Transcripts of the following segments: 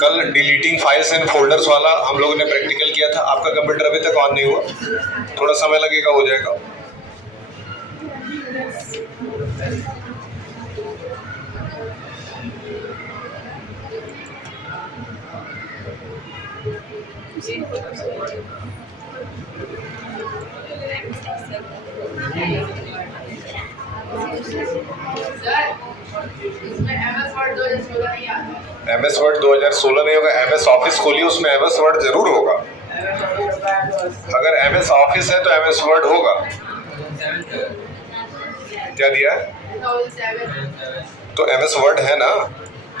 कल deleting files and folders वाला हम लोगों ने प्रैक्टिकल किया था। आपका कंप्यूटर अभी तक ऑन नहीं हुआ, थोड़ा समय लगेगा, हो जाएगा। MS वर्ड 2016 नहीं होगा। MS ऑफिस खोलिए, उसमें MS वर्ड जरूर होगा। अगर MS ऑफिस है तो MS वर्ड होगा। क्या दिया है? तो MS वर्ड है ना,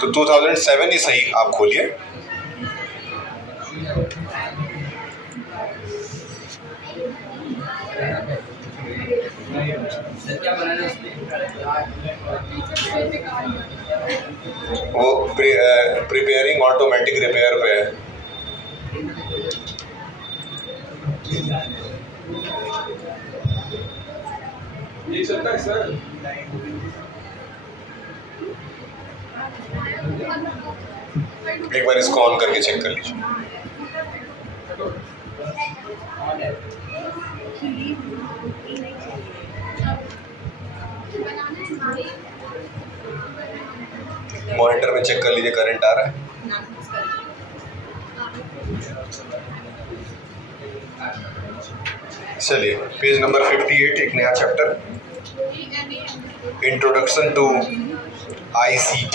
तो 2007 ही सही। आप खोलिए। वो प्रिपेयरिंग ऑटोमेटिक रिपेयर पे है। ये चलता है सर। एक बार इसको ऑन करके चेक कर लीजिए। मॉनिटर में चेक कर लीजिए करंट आ रहा है। चलिए पेज नंबर 58, एक नया चैप्टर, introduction to ICT।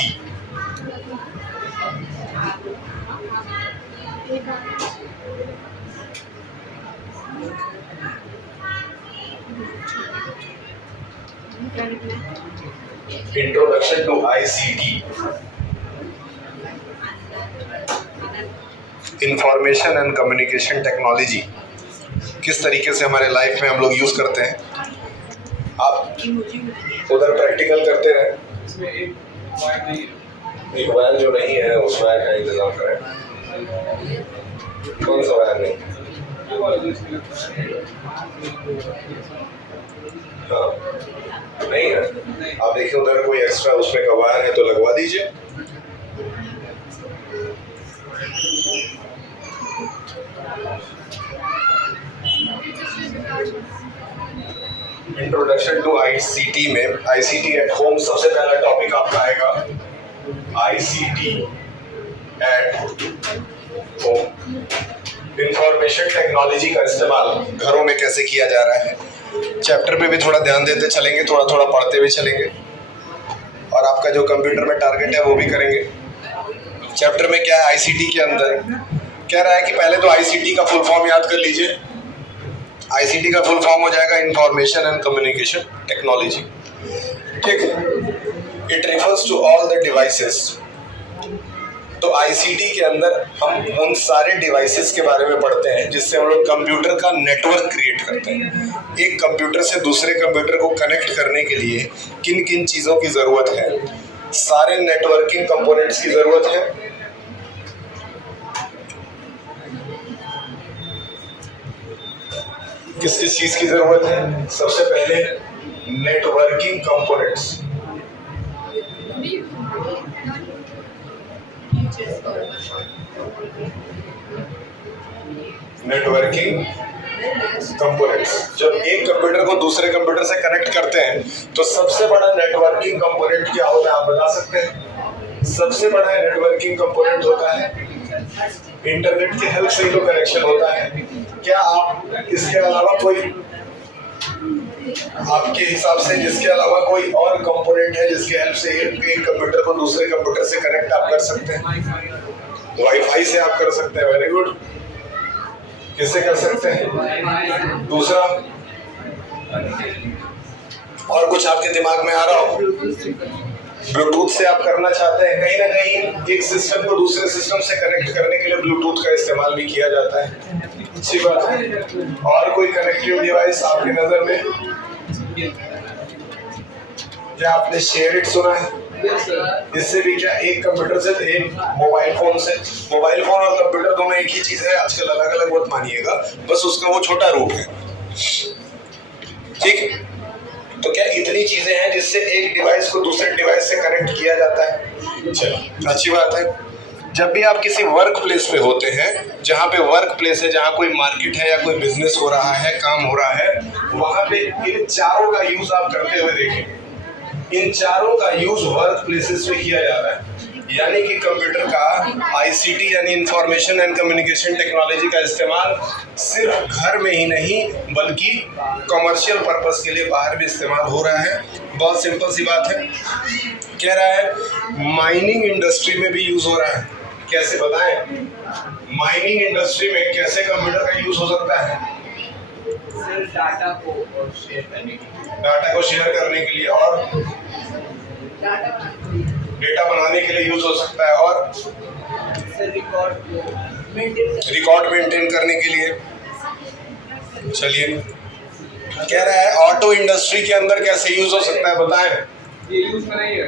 Introduction to ICT, information and communication technology. किस तरीके से हमारे लाइफ में हम लोग यूज करते हैं। आप उधर प्रैक्टिकल करते रहे। इसमें एक वायर जो नहीं है उस वायर का इंतजाम करें। कौन सा वायर नहीं? हाँ नहीं है। आप देखिए उधर कोई एक्स्ट्रा उसमें का वायर है तो लगवा दीजिए। इंट्रोडक्शन टू ICT में ICT एट होम सबसे पहला टॉपिक आपका आएगा। ICT at home, information technology का इस्तेमाल घरों में कैसे किया जा रहा है। चैप्टर पे भी थोड़ा ध्यान देते चलेंगे, थोड़ा थोड़ा पढ़ते हुए चलेंगे, और आपका जो कंप्यूटर में टारगेट है वो भी करेंगे। चैप्टर में क्या है ICT के अंदर कह रहा है कि पहले तो ICT का फुल फॉर्म याद कर लीजिए। ICT का फुल फॉर्म हो जाएगा इंफॉर्मेशन एंड कम्युनिकेशन टेक्नोलॉजी। ठीक है, it refers to all the devices. तो ICT के अंदर हम उन सारे डिवाइसेस के बारे में पढ़ते हैं जिससे हम लोग कंप्यूटर का नेटवर्क क्रिएट करते हैं। एक कंप्यूटर से दूसरे कंप्यूटर को कनेक्ट करने के लिए किन किन चीज़ों की ज़रूरत है। सारे नेटवर्किंग कंपोनेंट्स की ज़रूरत है। किस किस चीज की जरूरत है? सबसे पहले नेटवर्किंग कंपोनेंट्स। नेटवर्किंग कंपोनेंट्स, जब एक कंप्यूटर को दूसरे कंप्यूटर से कनेक्ट करते हैं तो सबसे बड़ा नेटवर्किंग कंपोनेंट क्या होता है आप बता सकते हैं? सबसे बड़ा नेटवर्किंग कंपोनेंट होता है इंटरनेट के हेल्प से ही तो कनेक्शन होता है। क्या आप इसके अलावा कोई, आपके हिसाब से जिसके अलावा कोई और कंपोनेंट है जिसके हेल्प से एक कंप्यूटर को दूसरे कंप्यूटर से कनेक्ट आप कर सकते हैं? वाईफाई से आप कर सकते हैं, वेरी गुड। किससे कर सकते हैं? दूसरा, और कुछ आपके दिमाग में आ रहा हो? ब्लूटूथ से आप करना चाहते हैं, कहीं ना कहीं एक सिस्टम को दूसरे सिस्टम से कनेक्ट करने के लिए ब्लूटूथ का इस्तेमाल भी किया जाता है, अच्छी बात है। और कोई कनेक्टिव डिवाइस आपकी नजर में? क्या आपने शेयर इट सुना है? इससे भी क्या, एक कंप्यूटर से एक मोबाइल फोन से, मोबाइल फोन और कंप्यूटर दोनों एक ही चीज है, आजकल अलग अलग मत मानिएगा, बस उसका वो छोटा रूप है, ठीक। तो क्या इतनी चीजें हैं जिससे एक डिवाइस को दूसरे डिवाइस से कनेक्ट किया जाता है? चलो, अच्छी बात है। जब भी आप किसी वर्क प्लेस पे होते हैं, जहाँ पे वर्क प्लेस है, जहाँ कोई मार्केट है या कोई बिजनेस हो रहा है, काम हो रहा है, वहां पे इन चारों का यूज आप करते हुए देखें। इन चारों का यूज वर्क प्लेसेस पे किया जा रहा है, यानी कि कंप्यूटर का आईसीटी यानी इंफॉर्मेशन एंड कम्युनिकेशन टेक्नोलॉजी का इस्तेमाल सिर्फ घर में ही नहीं बल्कि कमर्शियल पर्पस के लिए बाहर भी इस्तेमाल हो रहा है। बहुत सिंपल सी बात है, कह रहा है माइनिंग इंडस्ट्री में भी यूज हो रहा है। कैसे बताएं? माइनिंग इंडस्ट्री में कैसे कंप्यूटर का यूज हो सकता है? सिर्फ डाटा को शेयर करने के लिए, डाटा को शेयर करने के लिए, और डेटा बनाने के लिए यूज हो सकता है, और रिकॉर्ड मेंटेन करने के लिए। चलिए, कह रहा है ऑटो इंडस्ट्री के अंदर कैसे यूज हो सकता है, बताएं। ये यूज में नहीं है,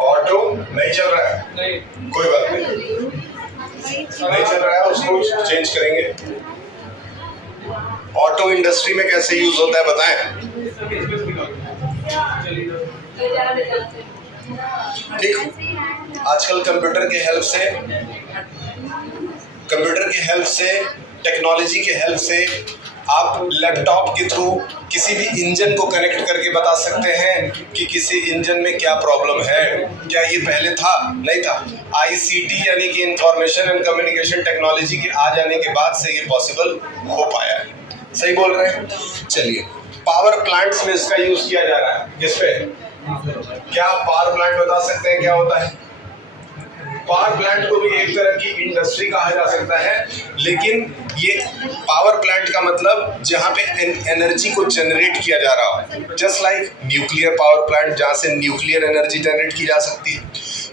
ऑटो नहीं चल रहा है, नहीं, कोई बात नहीं चल रहा है, उसको चेंज करेंगे। ऑटो इंडस्ट्री में कैसे यूज होता है, बताएं। ठीक, आजकल कंप्यूटर के हेल्प से टेक्नोलॉजी के हेल्प से आप लैपटॉप के थ्रू किसी भी इंजन को कनेक्ट करके बता सकते हैं कि किसी इंजन में क्या प्रॉब्लम है। क्या ये पहले था? नहीं था। आईसीटी यानी कि इंफॉर्मेशन एंड कम्युनिकेशन टेक्नोलॉजी के आ जाने के बाद से ये पॉसिबल हो पाया है। सही बोल रहे हैं? चलिए, पावर प्लांट्स में इसका यूज किया जा रहा है। किस पे? क्या आप पावर प्लांट बता सकते हैं क्या होता है? पावर प्लांट को भी एक तरह की इंडस्ट्री कहा जा सकता है, लेकिन ये पावर प्लांट का मतलब जहाँ पे एनर्जी को जनरेट किया जा रहा हो, just like nuclear power plant जहाँ से न्यूक्लियर एनर्जी जनरेट की जा सकती है,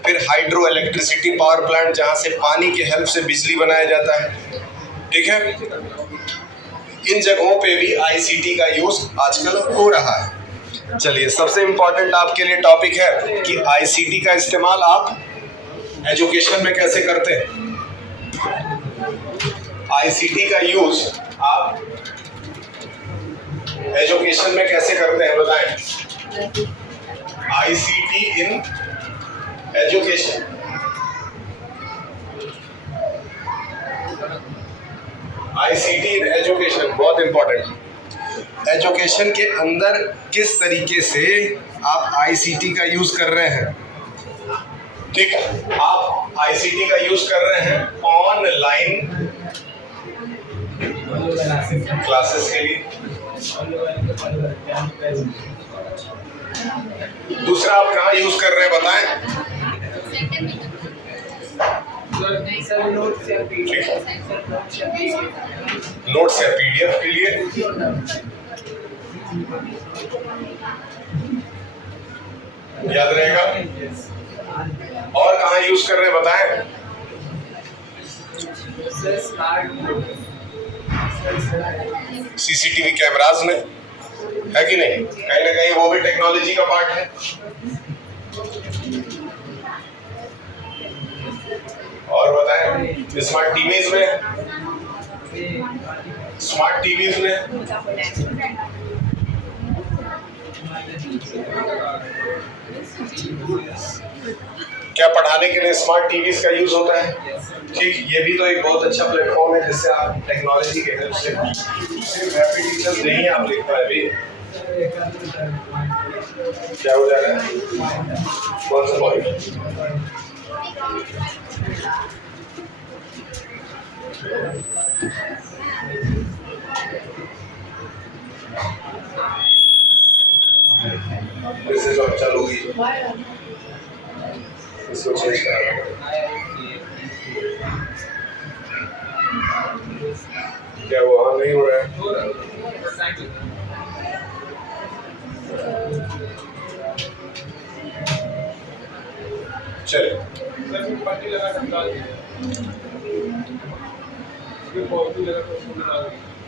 फिर हाइड्रो इलेक्ट्रिसिटी पावर प्लांट जहाँ से पानी के हेल्प से बिजली बनाया जाता है। ठीक है, इन जगहों पे भी आईसीटी का यूज आजकल हो रहा है। चलिए, सबसे इंपॉर्टेंट आपके लिए टॉपिक है कि आईसीटी का इस्तेमाल आप एजुकेशन में कैसे करते हैं। आईसीटी का यूज आप एजुकेशन में कैसे करते हैं, बताएं। ICT in education, ICT in education बहुत इंपॉर्टेंट। एजुकेशन के अंदर किस तरीके से आप आईसीटी का यूज कर रहे हैं। ठीक, आप आईसीटी का यूज कर रहे हैं ऑनलाइन क्लासेस के लिए। दूसरा आप कहाँ यूज कर रहे हैं, बताएं। नोट्स या पीडीएफ के लिए। याद रहेगा। और कहाँ यूज कर रहे हैं, बताएं। सीसीटीवी कैमरास में, है कि नहीं? कहीं ना कहीं वो भी टेक्नोलॉजी का पार्ट है। और बताएं, स्मार्ट टीवीज में, स्मार्ट टीवीज में क्या पढ़ाने के लिए स्मार्ट टीवीज का यूज होता है। ठीक, ये भी तो एक बहुत अच्छा प्लेटफॉर्म है जिससे आप टेक्नोलॉजी के हेल्प से सिर्फ हैप्पी टीचर्स नहीं आप लिख पाए भी। क्या हो जा रहा है, कौन सा पॉइंट? चालू हुई इसको चेंज करना क्या वहाँ नहीं हो रहा है? चलिए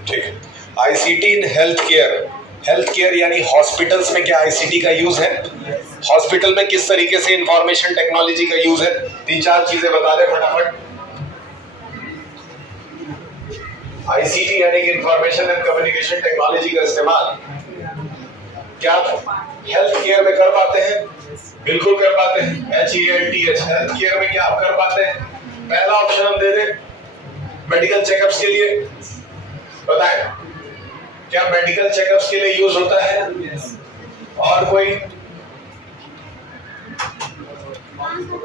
ठीक है। आईसीटी इन हेल्थ केयर यानी हॉस्पिटल्स में क्या आईसीटी का यूज है? हॉस्पिटल में किस तरीके से इंफॉर्मेशन टेक्नोलॉजी का यूज है? 3-4 चीजें बता दे फटाफट। आईसीटी यानी कि इंफॉर्मेशन एंड कम्युनिकेशन टेक्नोलॉजी का इस्तेमाल क्या हेल्थ केयर में कर पाते हैं? बिल्कुल कर पाते हैं। HELTH हेल्थ केयर में क्या आप कर पाते हैं? पहला ऑप्शन हम दे दें मेडिकल चेकअप्स के लिए। बताएं क्या मेडिकल चेकअप्स के लिए यूज होता है? और कोई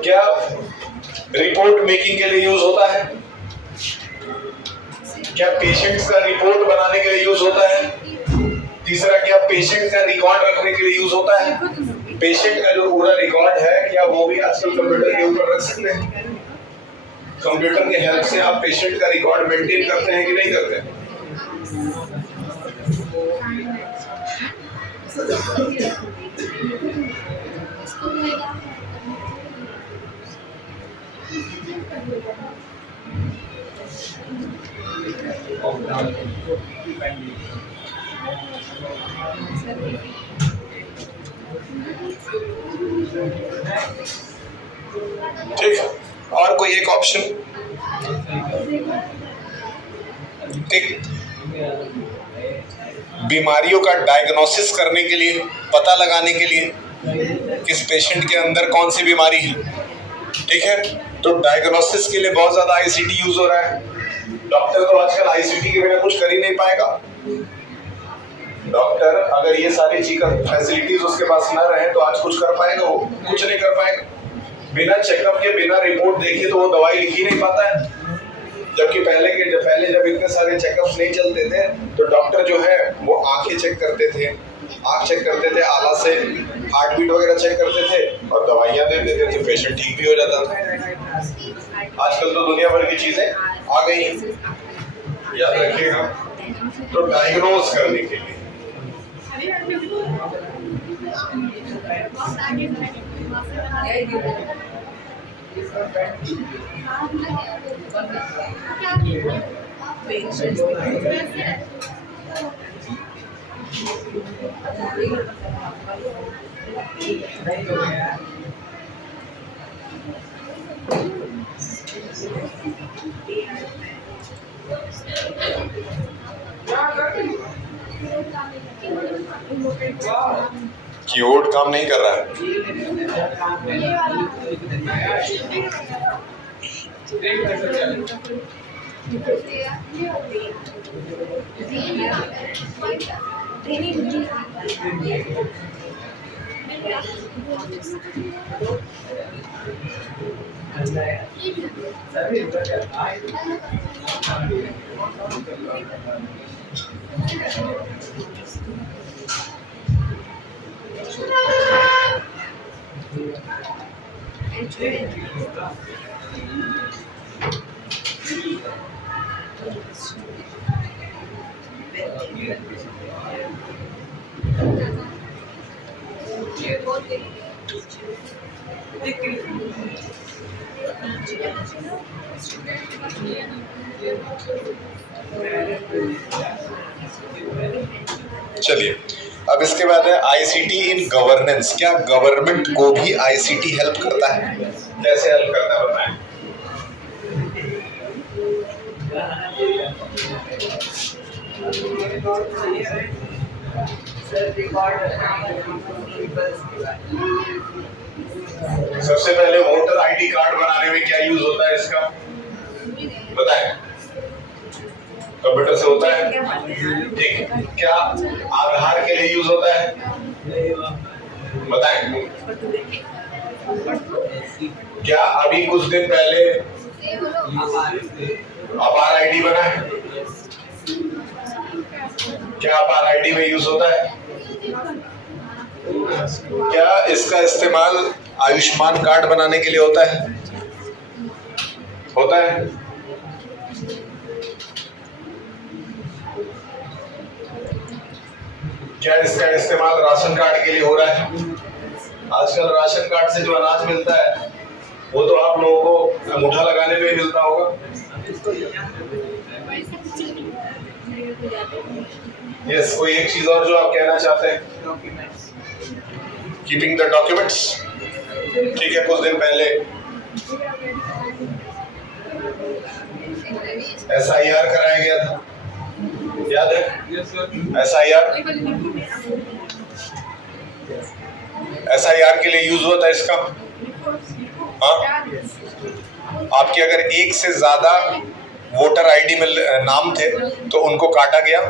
क्या रिपोर्ट मेकिंग के लिए यूज होता है? क्या पेशेंट्स का रिपोर्ट बनाने के लिए यूज होता है? तीसरा क्या पेशेंट का रिकॉर्ड रखने के लिए यूज होता है? पेशेंट का जो पूरा रिकॉर्ड है क्या वो भी आजकल कंप्यूटर के ऊपर रख सकते हैं? कंप्यूटर के हेल्प से आप पेशेंट का रिकॉर्ड मेंटेन करते हैं कि नहीं करते? ठीक। और कोई एक ऑप्शन? ठीक। बीमारियों का डायग्नोसिस करने के लिए, पता लगाने के लिए किस पेशेंट के अंदर कौन सी बीमारी है, ठीक है, तो डायग्नोसिस के लिए बहुत ज्यादा आईसीटी यूज हो रहा है। डॉक्टर तो आजकल आईसीटी के बिना कुछ कर ही नहीं पाएगा। डॉक्टर अगर ये सारी चीजें फैसिलिटीज उसके पास ना रहे तो आज कुछ कर पाएगा? वो कुछ नहीं कर पाएगा। बिना चेकअप के, बिना रिपोर्ट देखे तो वो दवाई लिख ही नहीं पाता है। जबकि पहले जब इतने सारे चेकअप्स नहीं चलते थे तो डॉक्टर जो है वो आंखें चेक करते थे, आंख चेक करते थे, आला से हार्ट बीट वगैरह चेक करते थे और दवाइयां दे देते थे, पेशेंट ठीक भी हो जाता था। आजकल तो दुनिया भर की चीजें आ गई हैं, याद रखिएगा। तो डायग्नोज करने के लिए कीबोर्ड काम नहीं कर रहा है। चलिए अब इसके बाद है आईसीटी इन गवर्नेंस। क्या गवर्नमेंट को भी आईसीटी हेल्प करता है? कैसे हेल्प करता है बताएं। सबसे पहले वोटर आईडी कार्ड बनाने में क्या यूज होता है इसका बताएं। कंप्यूटर से होता है, ठीक। क्या आधार के लिए यूज होता है बताएं। क्या अभी कुछ दिन पहले अपार आईडी बना है? क्या अपार आईडी में यूज होता है? क्या इसका इस्तेमाल आयुष्मान कार्ड बनाने के लिए होता है, होता है। क्या इसका इस्तेमाल राशन कार्ड के लिए हो रहा है? आजकल राशन कार्ड से जो अनाज मिलता है वो तो आप लोगों को अंगूठा लगाने पे ही मिलता होगा। यस, कोई एक चीज और जो आप कहना चाहते हैं? कीपिंग द डॉक्यूमेंट्स, ठीक है। कुछ दिन पहले SIR कराया गया था, याद है? SIR के लिए यूज हुआ था इसका। हाँ, आपके अगर एक से ज्यादा वोटर ID में नाम थे तो उनको काटा गया,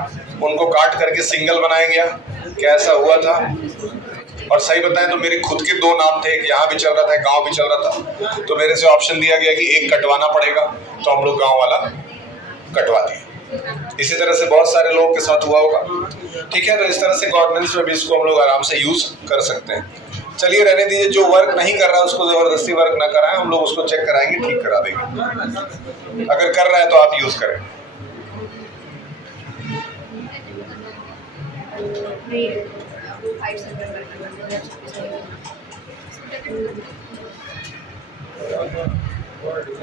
उनको काट करके सिंगल बनाया गया। क्या ऐसा हुआ था? और सही बताएं तो मेरे खुद के 2 नाम थे, एक यहाँ भी चल रहा था, गांव भी चल रहा था, तो मेरे से ऑप्शन दिया गया कि एक कटवाना पड़ेगा, तो हम लोग गांव वाला कटवा दिए। इसी तरह से बहुत सारे लोगों के साथ हुआ होगा, ठीक है। तो इस तरह से गवर्नेंस में भी इसको हम लोग आराम से यूज कर सकते हैं। चलिए रहने दीजिए, जो वर्क नहीं कर रहा है उसको जबरदस्ती वर्क ना कराएं, हम लोग उसको चेक कराएंगे, ठीक करा देंगे। अगर कर रहा है तो आप यूज करें।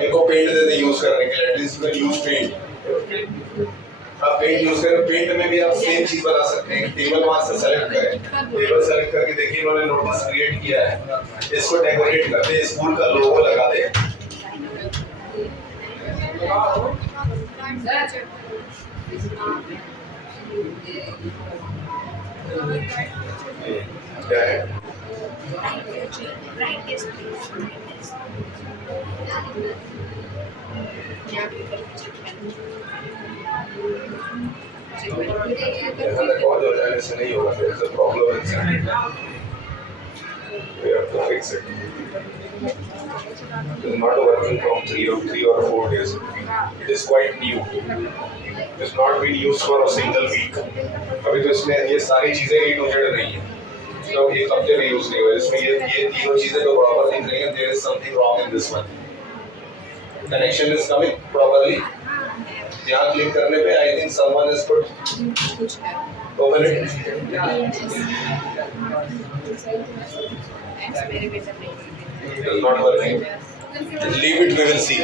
इनको पेंट दे दे यूज करने के लिए, एटलीस्ट यूज पेंट। आप पेंट यूज करें, पेंट में भी आप सेम चीज बना सकते हैं। टेबल वहां से सेलेक्ट करें, टेबल सेलेक्ट करके देखिए इन्होंने नोटिस क्रिएट किया है, इसको डेकोरेट करते हैं, स्कूल का लोगो लगा दे। क्या है? यहाँ तक और हो जाने से नहीं होगा, there is a problem inside. We have to fix it. It is not working from 3 or 4 days. It is quite new. It is not been used for a single week. अभी तो इसमें ये सारी चीजें A to Z नहीं है, तो एक हफ्ते में यूज नहीं हुआ। इसमें ये तीनों चीजें तो प्रॉपर दिख रही हैं। There is something wrong in this one. Connection is coming properly. यहाँ क्लिक करने पे I think someone is put open it. It is not working. Leave it, we will see.